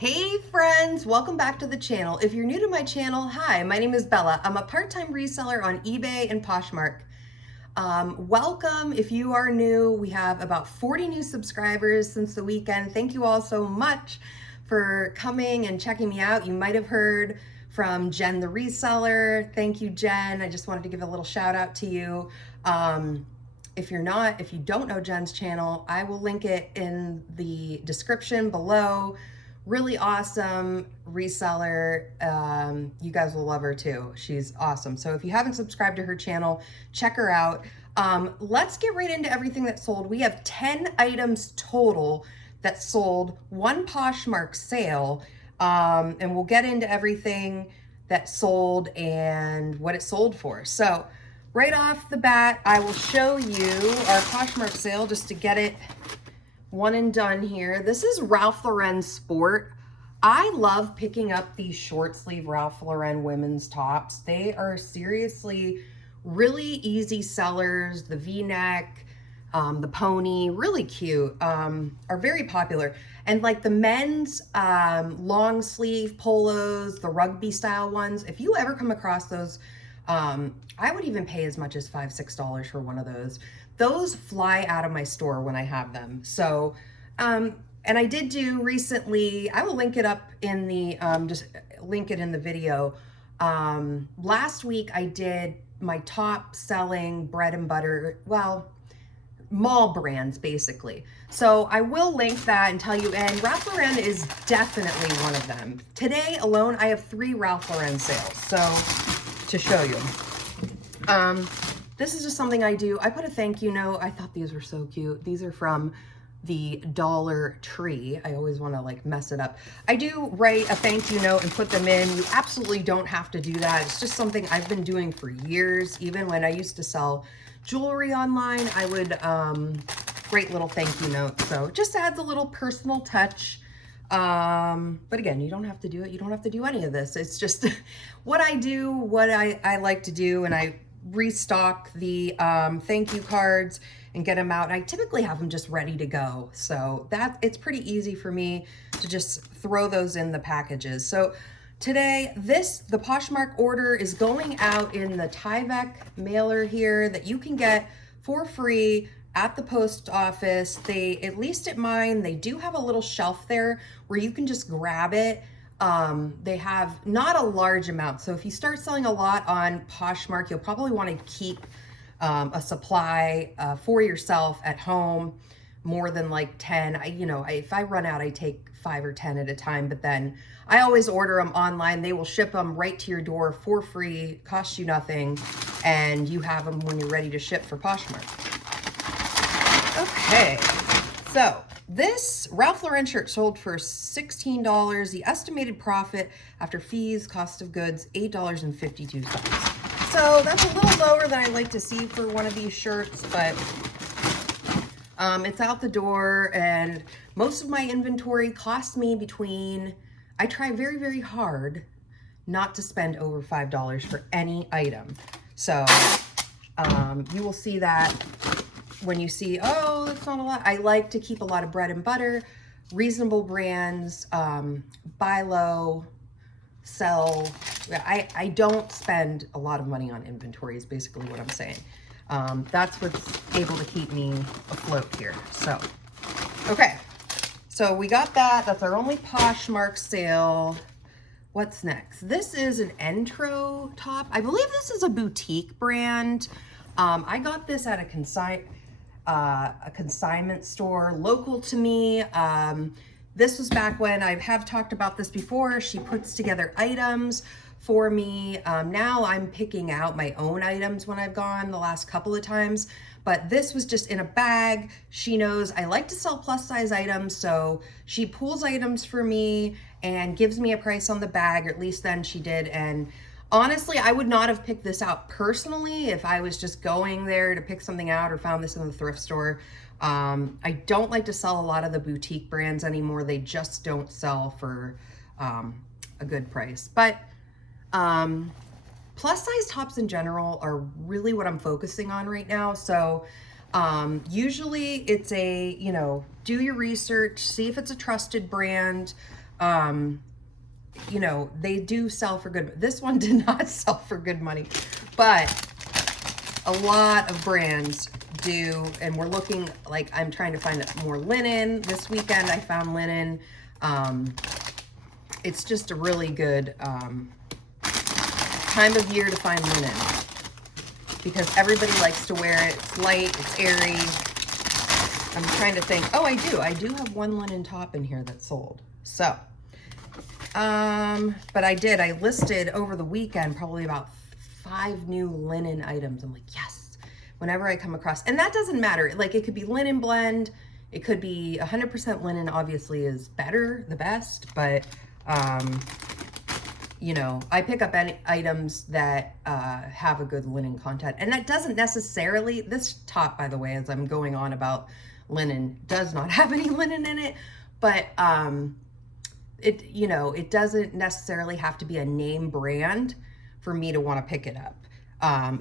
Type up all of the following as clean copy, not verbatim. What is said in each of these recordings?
Hey friends, welcome back to the channel. If you're new to my channel, hi, my name is Bella. I'm a part-time reseller on eBay and Poshmark. Welcome if you are new. We have about 40 new subscribers since the weekend. Thank you all so much for coming and checking me out. You might have heard from Jen the reseller. Thank you, Jen. I just wanted to give a little shout out to you. If you don't know Jen's channel, I will link it in the description below. Really awesome reseller. You guys will love her too. She's awesome. So if you haven't subscribed to her channel, check her out. Let's get right into everything that sold. We have 10 items total that sold, one Poshmark sale, and we'll get into everything that sold and what it sold for. So right off the bat, I will show you our Poshmark sale just to get it one and done here. This is Ralph Lauren Sport. I love picking up these short sleeve Ralph Lauren women's tops. They are seriously really easy sellers. The V-neck, the pony, really cute, are very popular. And like the men's long sleeve polos, the rugby style ones, if you ever come across those, I would even pay as much as $5, $6 for one of those. Those fly out of my store when I have them. So, and I did do recently, I will link it up in the, just link it in the video. Last week I did my top selling bread and butter, well, mall brands basically. So I will link that and tell you, and Ralph Lauren is definitely one of them. Today alone, I have 3 Ralph Lauren sales. So to show you. This is just something I do. I put a thank you note. I thought these were so cute. These are from the Dollar Tree. I always want to like mess it up. I do write a thank you note and put them in. You absolutely don't have to do that. It's just something I've been doing for years. Even when I used to sell jewelry online, I would write little thank you notes. So it just adds a little personal touch. But again, you don't have to do it. You don't have to do any of this. It's just what I do, what I like to do, and I restock the thank you cards and get them out. And I typically have them just ready to go. So it's pretty easy for me to just throw those in the packages. So today, the Poshmark order is going out in the Tyvek mailer here that you can get for free at the post office. At least at mine, they do have a little shelf there where you can just grab it. They have not a large amount. So if you start selling a lot on Poshmark, you'll probably want to keep a supply for yourself at home, more than like 10. If I run out, I take 5 or 10 at a time, but then I always order them online. They will ship them right to your door for free, cost you nothing, and you have them when you're ready to ship for Poshmark. Okay, so this Ralph Lauren shirt sold for $16. The estimated profit after fees, cost of goods, $8.52. So that's a little lower than I like to see for one of these shirts, but it's out the door, and most of my inventory costs me I try very, very hard not to spend over $5 for any item. So you will see that when you see, oh, that's not a lot. I like to keep a lot of bread and butter, reasonable brands, buy low, sell. I don't spend a lot of money on inventory is basically what I'm saying. That's what's able to keep me afloat here. So, okay. So we got that. That's our only Poshmark sale. What's next? This is an Entro top. I believe this is a boutique brand. I got this at a consignment store local to me. This was back when I have talked about this before. She puts together items for me. Now I'm picking out my own items when I've gone the last couple of times, but this was just in a bag. She knows I like to sell plus size items, so she pulls items for me and gives me a price on the bag, or at least then she did. And honestly, I would not have picked this out personally if I was just going there to pick something out or found this in the thrift store. I don't like to sell a lot of the boutique brands anymore. They just don't sell for a good price. But plus size tops in general are really what I'm focusing on right now. So usually it's a, do your research, see if it's a trusted brand. You know, they do sell for good. This one did not sell for good money, but a lot of brands do. And we're looking, like, I'm trying to find more linen. This weekend I found linen. It's just a really good time of year to find linen because everybody likes to wear it. It's light, it's airy. I'm trying to think. Oh, I do have one linen top in here that's sold. So, but I listed over the weekend probably about 5 new linen items. I'm like, yes, whenever I come across, and that doesn't matter. Like, it could be linen blend. It could be 100% linen, obviously is better, the best, but, you know, I pick up any items that have a good linen content. And that doesn't necessarily, this top, by the way, as I'm going on about linen, does not have any linen in it, but it, you know, it doesn't necessarily have to be a name brand for me to want to pick it up,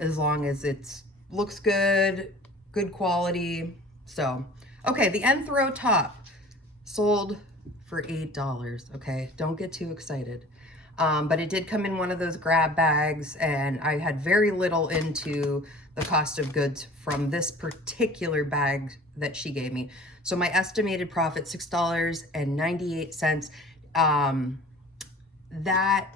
as long as it's looks good, good quality. So, okay, the Entro top sold for $8. Okay, don't get too excited. But it did come in one of those grab bags, and I had very little into the cost of goods from this particular bag that she gave me. So my estimated profit, $6.98. That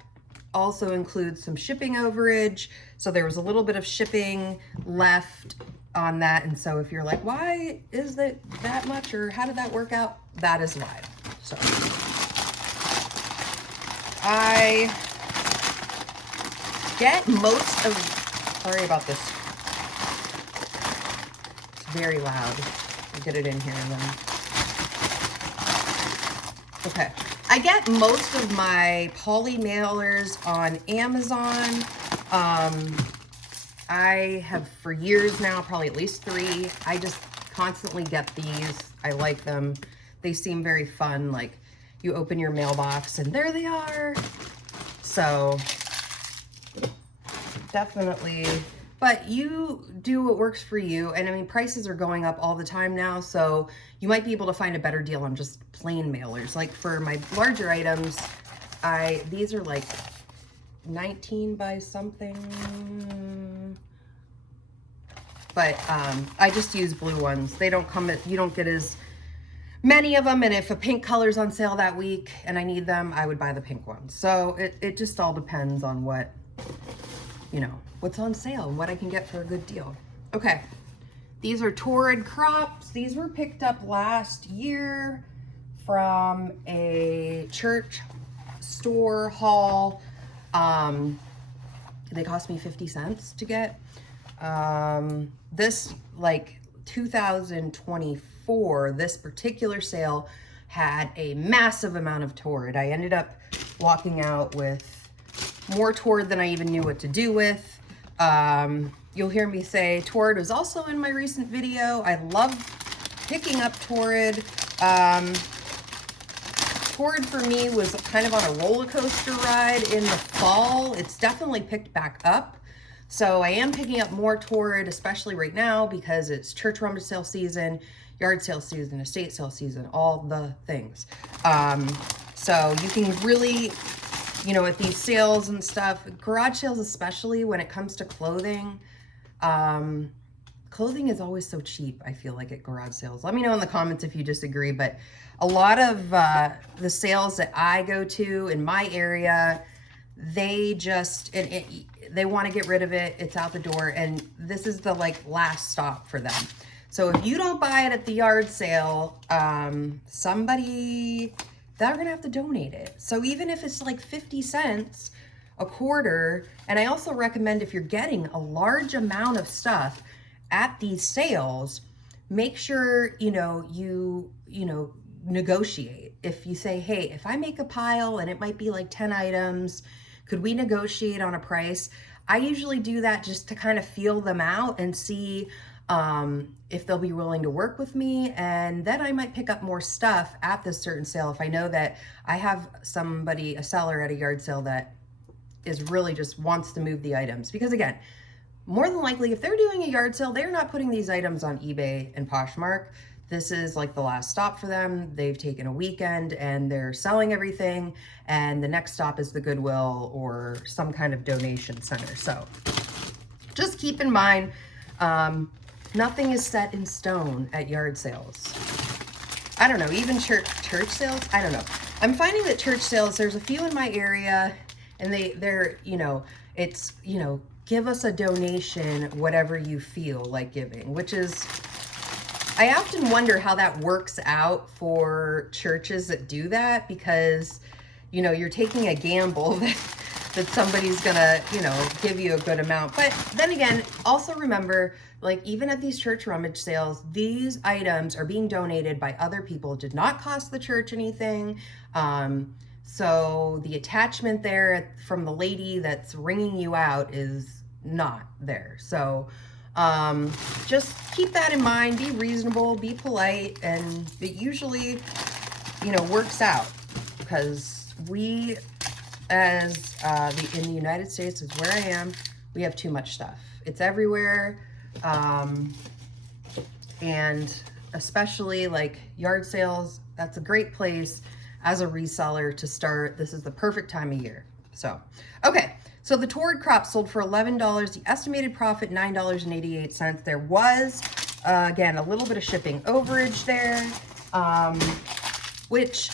also includes some shipping overage. So there was a little bit of shipping left on that. And so if you're like, why is that much, or how did that work out? That is why. So I get most of, sorry about this. It's very loud. I'll get it in here and then. Okay. I get most of my poly mailers on Amazon. I have for years now, probably at least 3. I just constantly get these. I like them. They seem very fun. Like, you open your mailbox and there they are. So definitely, but you do what works for you. And I mean, prices are going up all the time now, so you might be able to find a better deal on just plain mailers. Like for my larger items, these are like 19 by something, but I just use blue ones. They don't come you don't get as many of them, and if a pink color's on sale that week and I need them, I would buy the pink ones. So it just all depends on what, you know, what's on sale and what I can get for a good deal. Okay, these are Torrid crops. These were picked up last year from a church store haul. They cost me 50 cents to get. This, like 2024, this particular sale had a massive amount of Torrid. I ended up walking out with more Torrid than I even knew what to do with. You'll hear me say Torrid was also in my recent video. I love picking up Torrid. Torrid for me was kind of on a roller coaster ride in the fall. It's definitely picked back up. So I am picking up more Torrid, especially right now because it's church rummage sale season, yard sale season, estate sale season, all the things. So you can really, you know, at these sales and stuff, garage sales especially when it comes to clothing, clothing is always so cheap, I feel like, at garage sales. Let me know in the comments if you disagree, but a lot of the sales that I go to in my area, they just, they want to get rid of it. It's out the door, and this is the like last stop for them. So if you don't buy it at the yard sale, somebody, they're gonna have to donate it. So even if it's like 50 cents a quarter, and I also recommend if you're getting a large amount of stuff at these sales, make sure, you know, you negotiate. If you say, hey, if I make a pile and it might be like 10 items, could we negotiate on a price? I usually do that just to kind of feel them out and see if they'll be willing to work with me. And then I might pick up more stuff at this certain sale if I know that I have somebody, a seller at a yard sale that is really just wants to move the items. Because again, more than likely, if they're doing a yard sale, they're not putting these items on eBay and Poshmark. this is like the last stop for them. They've taken a weekend and they're selling everything, and the next stop is the Goodwill or some kind of donation center. So just keep in mind, nothing is set in stone at yard sales. I don't know, even church sales, I don't know. I'm finding that church sales, there's a few in my area, and they're, you know, it's, you know, give us a donation, whatever you feel like giving, which is, I often wonder how that works out for churches that do that, because, you know, you're taking a gamble that somebody's gonna, you know, give you a good amount. But then again, also remember, like, even at these church rummage sales, these items are being donated by other people. It did not cost the church anything. So the attachment there from the lady that's ringing you out is not there. So just keep that in mind, be reasonable, be polite, and it usually, you know, works out, because we, as in the United States, is where I am, we have too much stuff. It's everywhere, and especially like yard sales, that's a great place as a reseller to start. This is the perfect time of year. So, okay. So the Torrid crop sold for $11. The estimated profit, $9.88. There was, again, a little bit of shipping overage there, which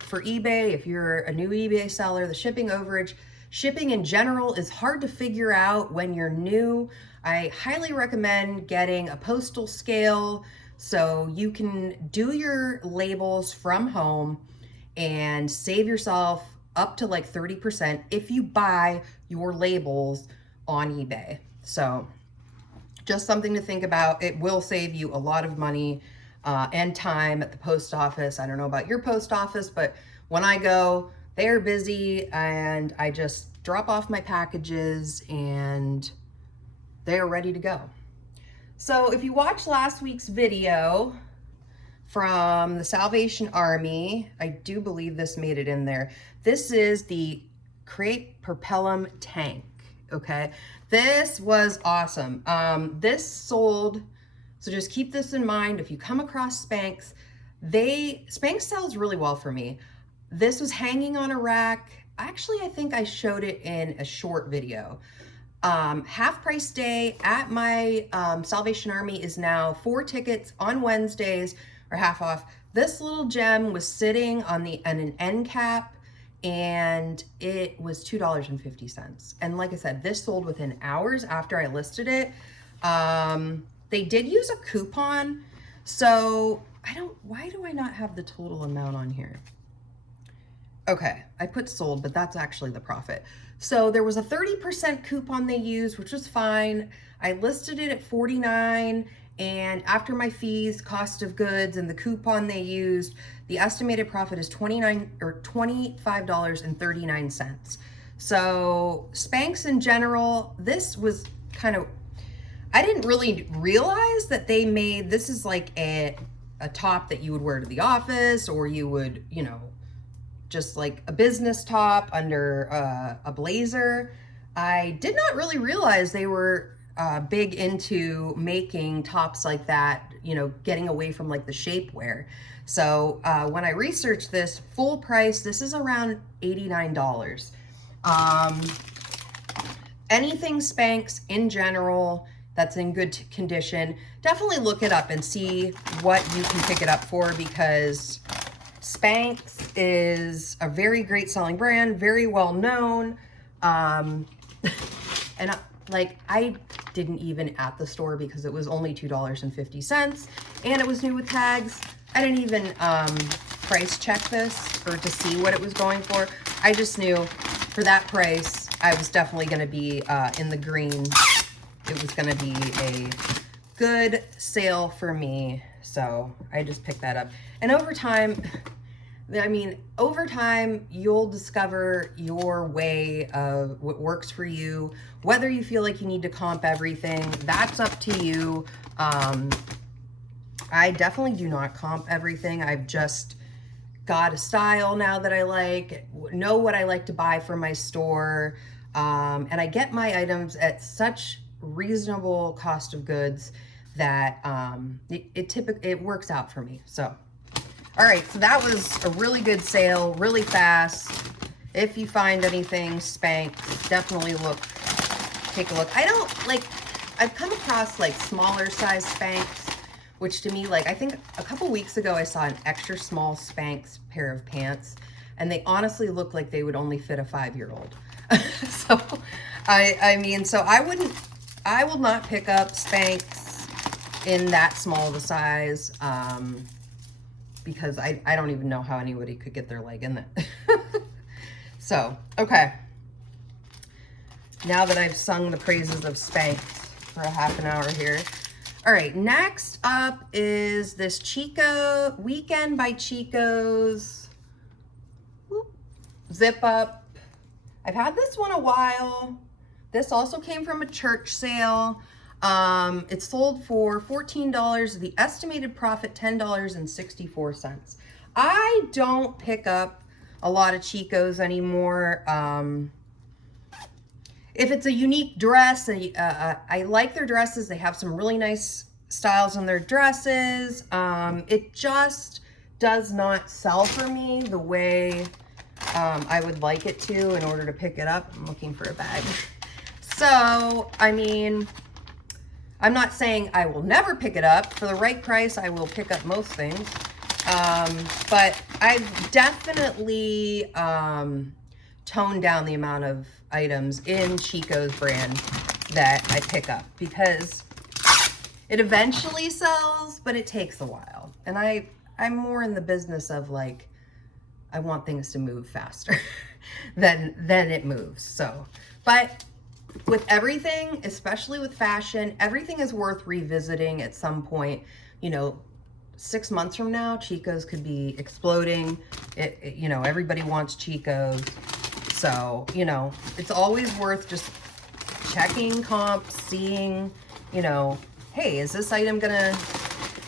for eBay, if you're a new eBay seller, the shipping overage, shipping in general is hard to figure out when you're new. I highly recommend getting a postal scale so you can do your labels from home and save yourself up to like 30% if you buy your labels on eBay. So just something to think about. It will save you a lot of money and time at the post office. I don't know about your post office, but when I go, they're busy, and I just drop off my packages and they are ready to go. So if you watched last week's video from the Salvation Army, I do believe this made it in there. This is the Crepe Perpetuum tank, okay? This was awesome. This sold, so just keep this in mind. If you come across Spanx, Spanx sells really well for me. This was hanging on a rack. Actually, I think I showed it in a short video. Half price day at my Salvation Army is now 4 tickets on Wednesdays or half off. This little gem was sitting on an end cap, and it was $2.50. And like I said, this sold within hours after I listed it. They did use a coupon, so why do I not have the total amount on here? Okay, I put sold, but that's actually the profit. So there was a 30% coupon they used, which was fine. I listed it at $49, and after my fees, cost of goods, and the coupon they used, the estimated profit is $25.39. So Spanx in general, this was kind of, I didn't really realize that they made, this is like a top that you would wear to the office, or you would, you know, just like a business top under a blazer. I did not really realize they were big into making tops like that, you know, getting away from like the shapewear. So when I researched this, full price, this is around $89. Anything Spanx in general that's in good condition, definitely look it up and see what you can pick it up for, because Spanx is a very great selling brand, very well known. And I didn't even at the store, because it was only $2.50 and it was new with tags. I didn't even price check this or to see what it was going for. I just knew for that price, I was definitely going to be in the green. It was going to be a good sale for me. So I just picked that up. And over time, you'll discover your way of what works for you. Whether you feel like you need to comp everything, that's up to you. I definitely do not comp everything. I've just got a style now that I like, know what I like to buy for my store. And I get my items at such reasonable cost of goods that it works out for me. So, all right, so that was a really good sale, really fast. If you find anything Spanx, definitely take a look. I've come across like smaller size Spanx, which to me, like, I think a couple weeks ago I saw an extra small Spanx pair of pants, and they honestly look like they would only fit a 5-year-old. So, I mean, so I will not pick up Spanx in that small of a size, because I don't even know how anybody could get their leg in that. So, okay. Now that I've sung the praises of Spanx for a half an hour here. All right, next up is this Chico, Weekend by Chico's zip up. I've had this one a while. This also came from a church sale. It sold for $14. The estimated profit, $10.64. I don't pick up a lot of Chicos anymore. If it's a unique dress, I like their dresses. They have some really nice styles on their dresses. It just does not sell for me the way I would like it to in order to pick it up. I'm looking for a bag. So, I mean, I'm not saying I will never pick it up. For the right price, I will pick up most things. But I've definitely toned down the amount of items in Chico's brand that I pick up, because it eventually sells, but it takes a while. And I'm more in the business of, like, I want things to move faster than it moves. So, but with everything, especially with fashion, everything is worth revisiting at some point. You know, 6 months from now, Chico's could be exploding. You know, everybody wants Chico's. So, you know, it's always worth just checking comps, seeing, you know, hey, is this item gonna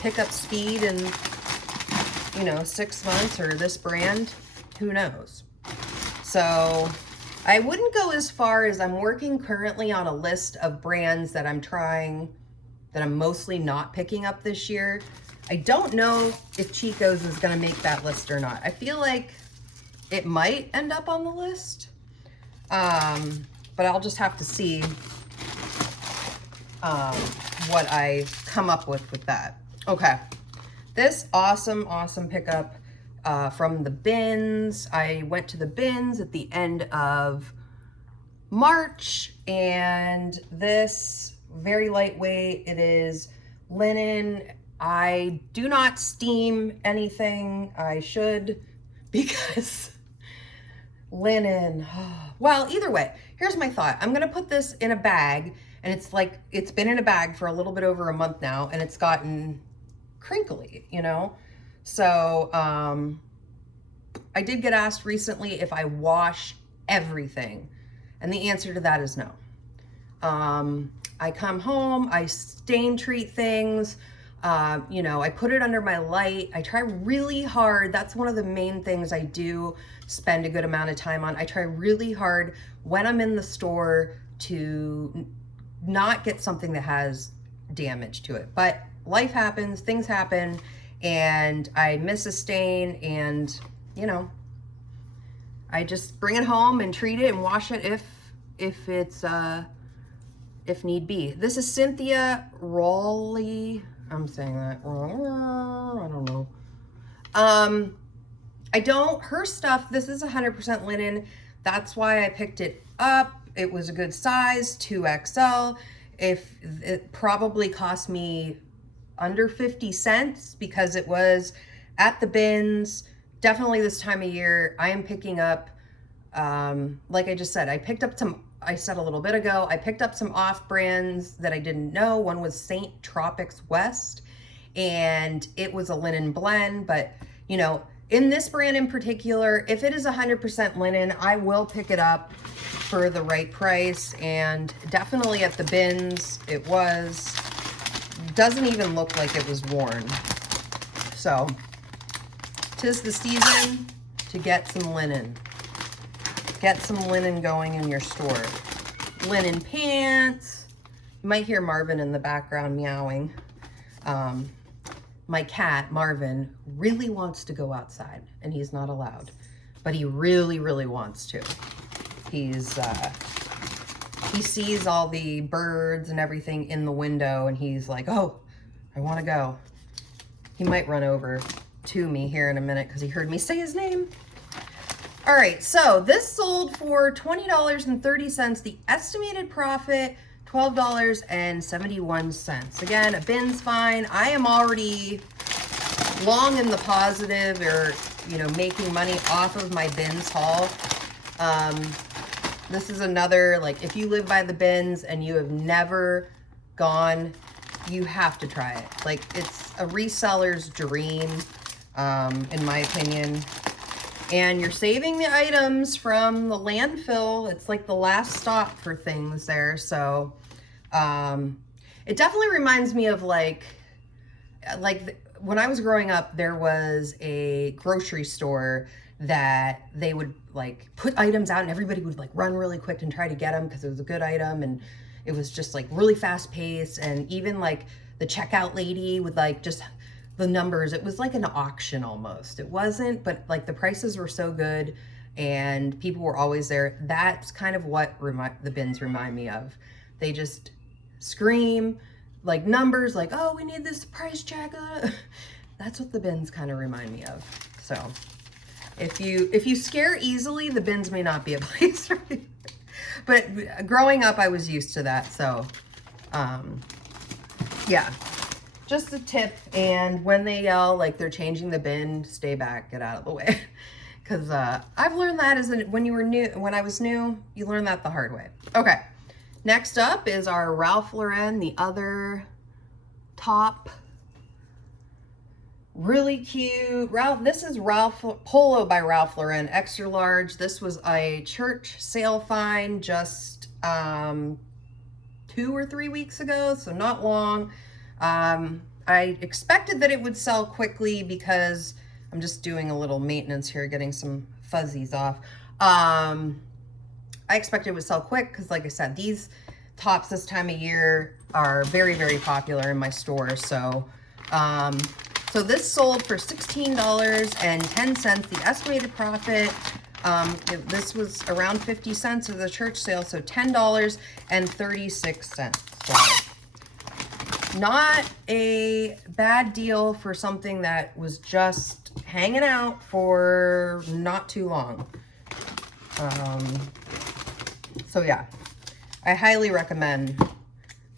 pick up speed in, you know, 6 months, or this brand? Who knows? So I wouldn't go as far as, I'm working currently on a list of brands that I'm mostly not picking up this year. I don't know if Chico's is going to make that list or not. I feel like it might end up on the list, but I'll just have to see what I come up with that. Okay, this awesome pickup from the bins. I went to the bins at the end of March, and this, very lightweight. It is linen. I do not steam anything. I should, because linen, well, either way, here's my thought. I'm gonna put this in a bag, and it's been in a bag for a little bit over a month now, and it's gotten crinkly, you know? So, I did get asked recently if I wash everything, and the answer to that is no. I come home, I stain treat things, you know, I put it under my light. I try really hard. That's one of the main things I do spend a good amount of time on. I try really hard when I'm in the store to not get something that has damage to it. But life happens, things happen, and I miss a stain, and, you know, I just bring it home and treat it and wash it if it's if need be. This is Cynthia Rowley. I'm saying that wrong. I don't know. Her stuff, this is 100% linen. That's why I picked it up. It was a good size, 2XL. If it probably cost me under 50 cents because it was at the bins. Definitely this time of year, I am picking up, like I just said, I said a little bit ago, I picked up some off brands that I didn't know. One was Saint Tropics West, and it was a linen blend. But, you know, in this brand in particular, if it is 100% linen, I will pick it up for the right price. And definitely at the bins, doesn't even look like it was worn. So, 'tis the season to get some linen. Get some linen going in your store. Linen pants. You might hear Marvin in the background meowing. My cat, Marvin, really wants to go outside, and he's not allowed, but he really, really wants to. He's, he sees all the birds and everything in the window, and he's like, oh, I want to go. He might run over to me here in a minute because he heard me say his name. All right, so this sold for $20.30. The estimated profit, $12.71. Again, a bin's fine. I am already long in the positive, or, you know, making money off of my bins haul. This is another, like, if you live by the bins and you have never gone, you have to try it. Like, it's a reseller's dream, in my opinion. And you're saving the items from the landfill. It's like the last stop for things there. So it definitely reminds me of like when I was growing up, there was a grocery store that they would like put items out and everybody would like run really quick and try to get them because it was a good item, and it was just like really fast paced. And even like the checkout lady would like just the numbers, it was like an auction almost. It wasn't, but like the prices were so good and people were always there. That's kind of what the bins remind me of. They just scream like numbers, like, oh, we need this price check. That's what the bins kind of remind me of. So if you scare easily, the bins may not be a place for you. But growing up, I was used to that. So yeah. Just a tip, and when they yell like they're changing the bin, stay back, get out of the way. Because I've learned that when I was new, you learn that the hard way. Okay, next up is our Ralph Lauren, the other top. Really cute. This is Polo by Ralph Lauren, extra large. This was a church sale find just 2 or 3 weeks ago, so not long. I expected that it would sell quickly because I'm just doing a little maintenance here, getting some fuzzies off. I expected it would sell quick because, like I said, these tops this time of year are very, very popular in my store. So, so this sold for $16.10. The estimated profit, this was around 50 cents of the church sale, so $10.36. So not a bad deal for something that was just hanging out for not too long. So yeah, I highly recommend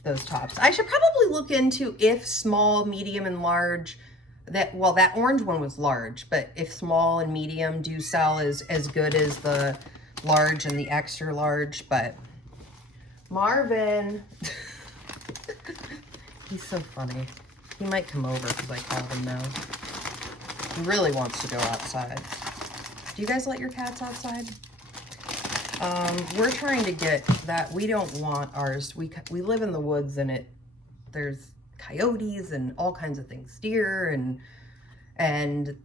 those tops. I should probably look into if small, medium, and large, that orange one was large, but if small and medium do sell as good as the large and the extra large. But Marvin, he's so funny. He might come over because I called him now. He really wants to go outside. Do you guys let your cats outside? We're trying to get that. We don't want ours. We live in the woods, and there's coyotes and all kinds of things, deer, and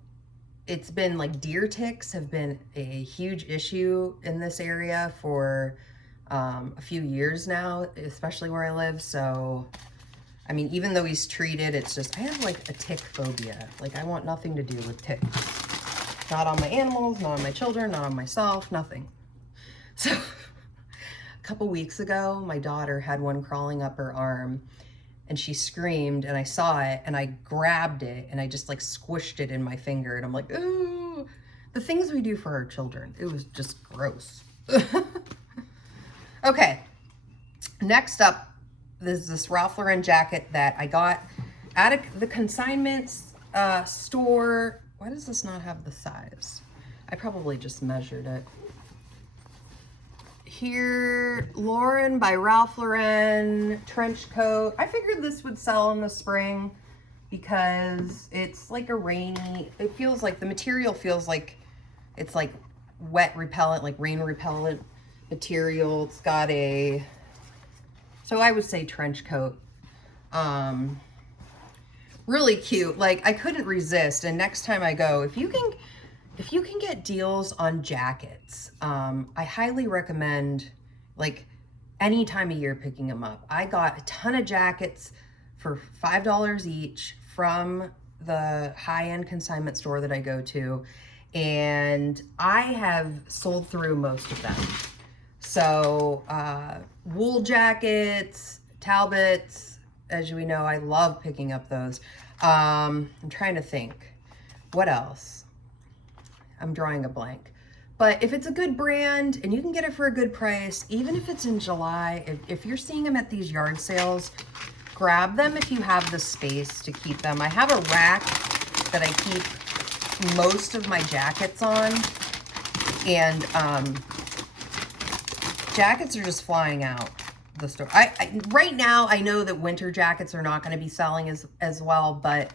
it's been like deer ticks have been a huge issue in this area for a few years now, especially where I live. So I mean, even though he's treated, it's just, I have like a tick phobia. Like, I want nothing to do with ticks. Not on my animals, not on my children, not on myself, nothing. So a couple weeks ago, my daughter had one crawling up her arm, and she screamed, and I saw it, and I grabbed it, and I just like squished it in my finger, and I'm like, ooh, the things we do for our children. It was just gross. Okay, next up, there's this Ralph Lauren jacket that I got at the consignment store. Why does this not have the size? I probably just measured it. Here, Lauren by Ralph Lauren trench coat. I figured this would sell in the spring because it's like a rainy, it feels like the material feels like it's like wet repellent, like rain repellent material. It's got a, so I would say trench coat. Really cute. Like, I couldn't resist. And next time I go, if you can get deals on jackets, I highly recommend, like, any time of year picking them up. I got a ton of jackets for $5 each from the high-end consignment store that I go to, and I have sold through most of them. So wool jackets, Talbots, as you know, I love picking up those. I'm trying to think, what else? I'm drawing a blank. But if it's a good brand and you can get it for a good price, even if it's in July, if you're seeing them at these yard sales, grab them if you have the space to keep them. I have a rack that I keep most of my jackets on, and jackets are just flying out the store. Right now, I know that winter jackets are not going to be selling as well, but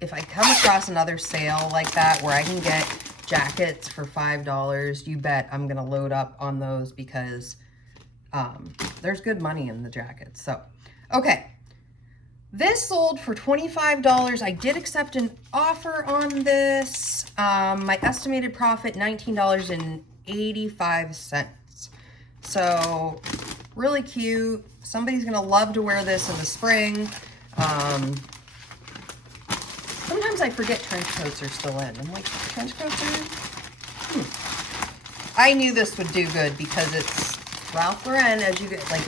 if I come across another sale like that where I can get jackets for $5, you bet I'm going to load up on those, because there's good money in the jackets. So, okay. This sold for $25. I did accept an offer on this. My estimated profit, $19.85. So, really cute. Somebody's going to love to wear this in the spring. Sometimes I forget trench coats are still in. I'm like, trench coats are in? I knew this would do good because it's Ralph Lauren, as you get, like,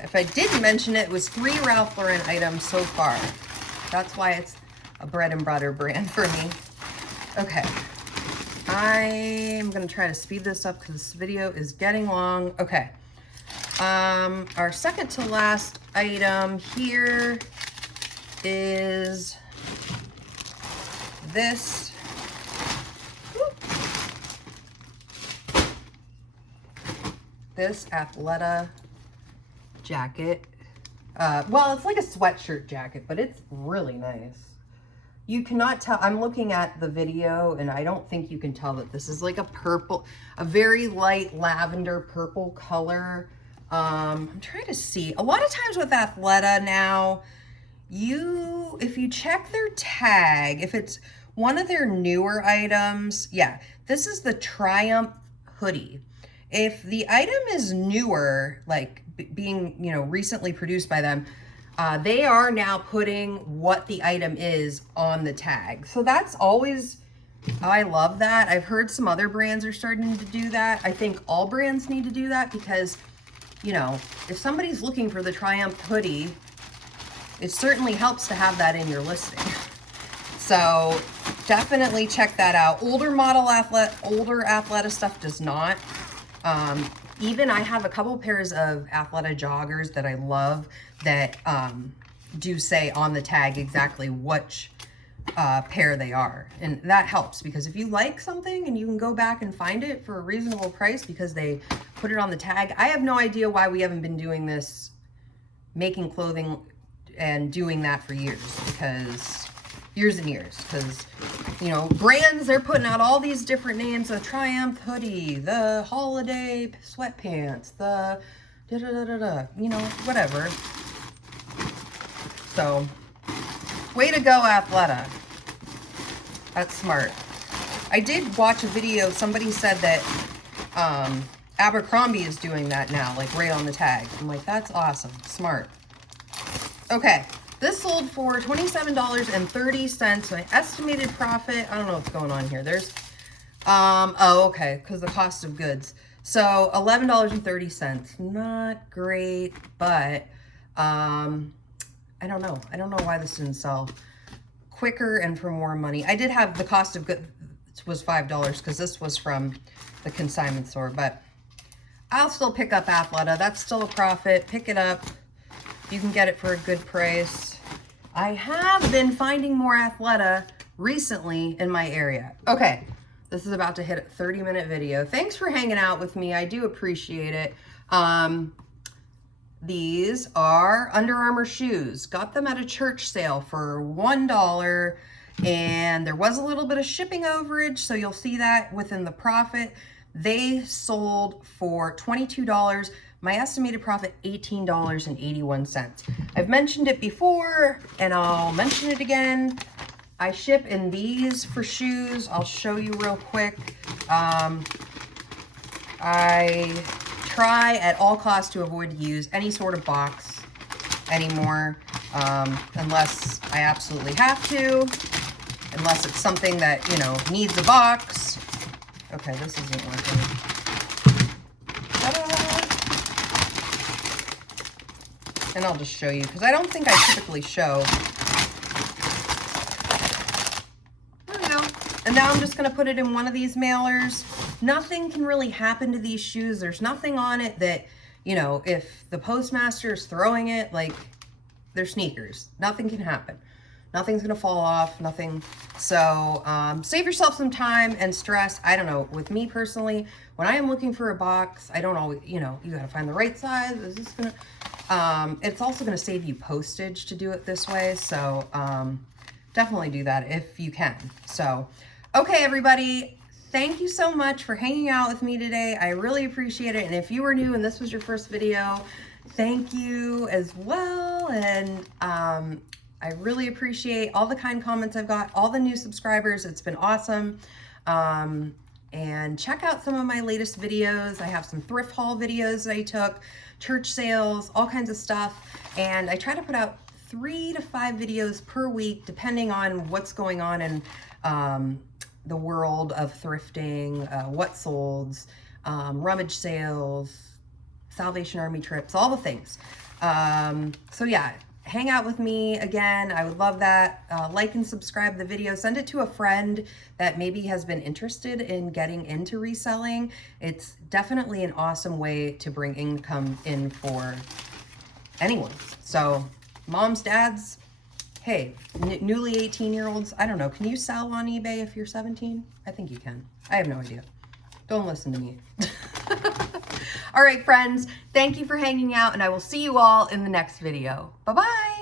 if I didn't mention it, it was 3 Ralph Lauren items so far. That's why it's a bread and butter brand for me. Okay. I am going to try to speed this up because this video is getting long. Okay. Our second to last item here is this. This Athleta jacket. Well, it's like a sweatshirt jacket, but it's really nice. You cannot tell. I'm looking at the video and I don't think you can tell that this is like a purple, a very light lavender purple color. I'm trying to see. A lot of times with Athleta now, if you check their tag, if it's one of their newer items, yeah, this is the Triumph hoodie. If the item is newer, like being, recently produced by them, they are now putting what the item is on the tag. So that's always, I love that. I've heard some other brands are starting to do that. I think all brands need to do that because, if somebody's looking for the Triumph hoodie, it certainly helps to have that in your listing. So definitely check that out. Older Athleta stuff does not. Even I have a couple pairs of Athleta joggers that I love that do say on the tag exactly which pair they are. And that helps because if you like something and you can go back and find it for a reasonable price because they put it on the tag. I have no idea why we haven't been doing this, making clothing and doing that for years, because years and years, because brands, they're putting out all these different names, the Triumph hoodie, the holiday sweatpants, the whatever. So way to go, Athleta. That's smart. I did watch a video, somebody said that Abercrombie is doing that now, like right on the tag. I'm like, that's awesome, smart. Okay, this sold for $27.30. My estimated profit, I don't know what's going on here. There's, oh, okay, because the cost of goods. So $11.30. Not great, but I don't know. I don't know why this didn't sell quicker and for more money. I did have the cost of goods was $5 because this was from the consignment store, but I'll still pick up Athleta. That's still a profit. Pick it up. You can get it for a good price. I have been finding more Athleta recently in my area. Okay, this is about to hit a 30-minute video. Thanks for hanging out with me. I do appreciate it. These are Under Armour shoes. Got them at a church sale for $1, and there was a little bit of shipping overage, so you'll see that within the profit. They sold for $22. My estimated profit, $18.81. I've mentioned it before, and I'll mention it again. I ship in these for shoes. I'll show you real quick. I try at all costs to avoid to use any sort of box. anymore, unless I absolutely have to, unless it's something that, you know, needs a box. Okay, this isn't working. Ta-da! And I'll just show you, because I don't think I typically show. There we go. And now I'm just going to put it in one of these mailers. Nothing can really happen to these shoes. There's nothing on it that, you know, if the postmaster is throwing it, like, they're sneakers. Nothing can happen. Nothing's going to fall off, nothing. So save yourself some time and stress. I don't know, with me personally, when I am looking for a box, I don't always, you know, you got to find the right size. Is this going to, it's also going to save you postage to do it this way. So definitely do that if you can. So, okay, everybody, thank you so much for hanging out with me today. I really appreciate it. And if you were new and this was your first video, thank you as well. And I really appreciate all the kind comments I've got, all the new subscribers. It's been awesome. And check out some of my latest videos. I have some thrift haul videos that I took, church sales, all kinds of stuff. And I try to put out 3 to 5 videos per week, depending on what's going on in the world of thrifting, what solds, rummage sales, Salvation Army trips, all the things. So yeah, hang out with me again. I would love that. Like and subscribe the video. Send it to a friend that maybe has been interested in getting into reselling. It's definitely an awesome way to bring income in for anyone. So moms, dads, hey, newly 18-year-olds, I don't know. Can you sell on eBay if you're 17? I think you can. I have no idea. Don't listen to me. All right, friends, thank you for hanging out, and I will see you all in the next video. Bye-bye.